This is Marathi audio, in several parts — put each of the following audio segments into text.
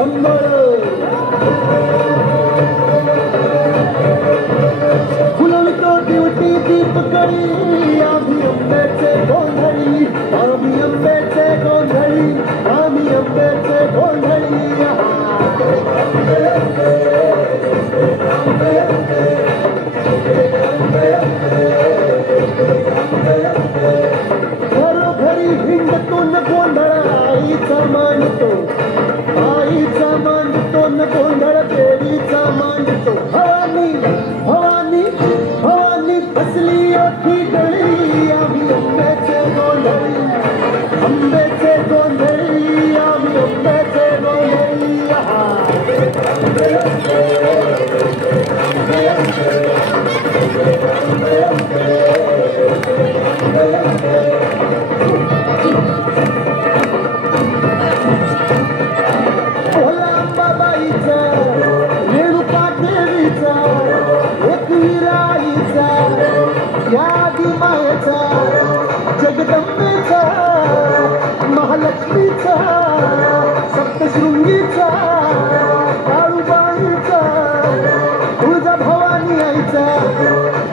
संबळ फुलवितो दिवटी दीपकळी आम्ही अंब्याचे गोंधळी आम्ही अंब्याचे गोंधळी आम्ही अंब्याचे गोंधळी घरोघरी हिंडतो न गोंधळ आईचा मानतो न गोंधळ देवीचा मांडतो भवानी भवानी भवानी बसली अखी गळी आम्ही अंब्याचे गोंधळी अंब्याचे गोंधळी आम्ही अंब्याचे गोंधळी जगदंबेचा महालक्ष्मीचा सप्तशृंगीचा काळूबाईचा तुळजा भवानी आईचा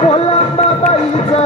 कोलांबाबाईचा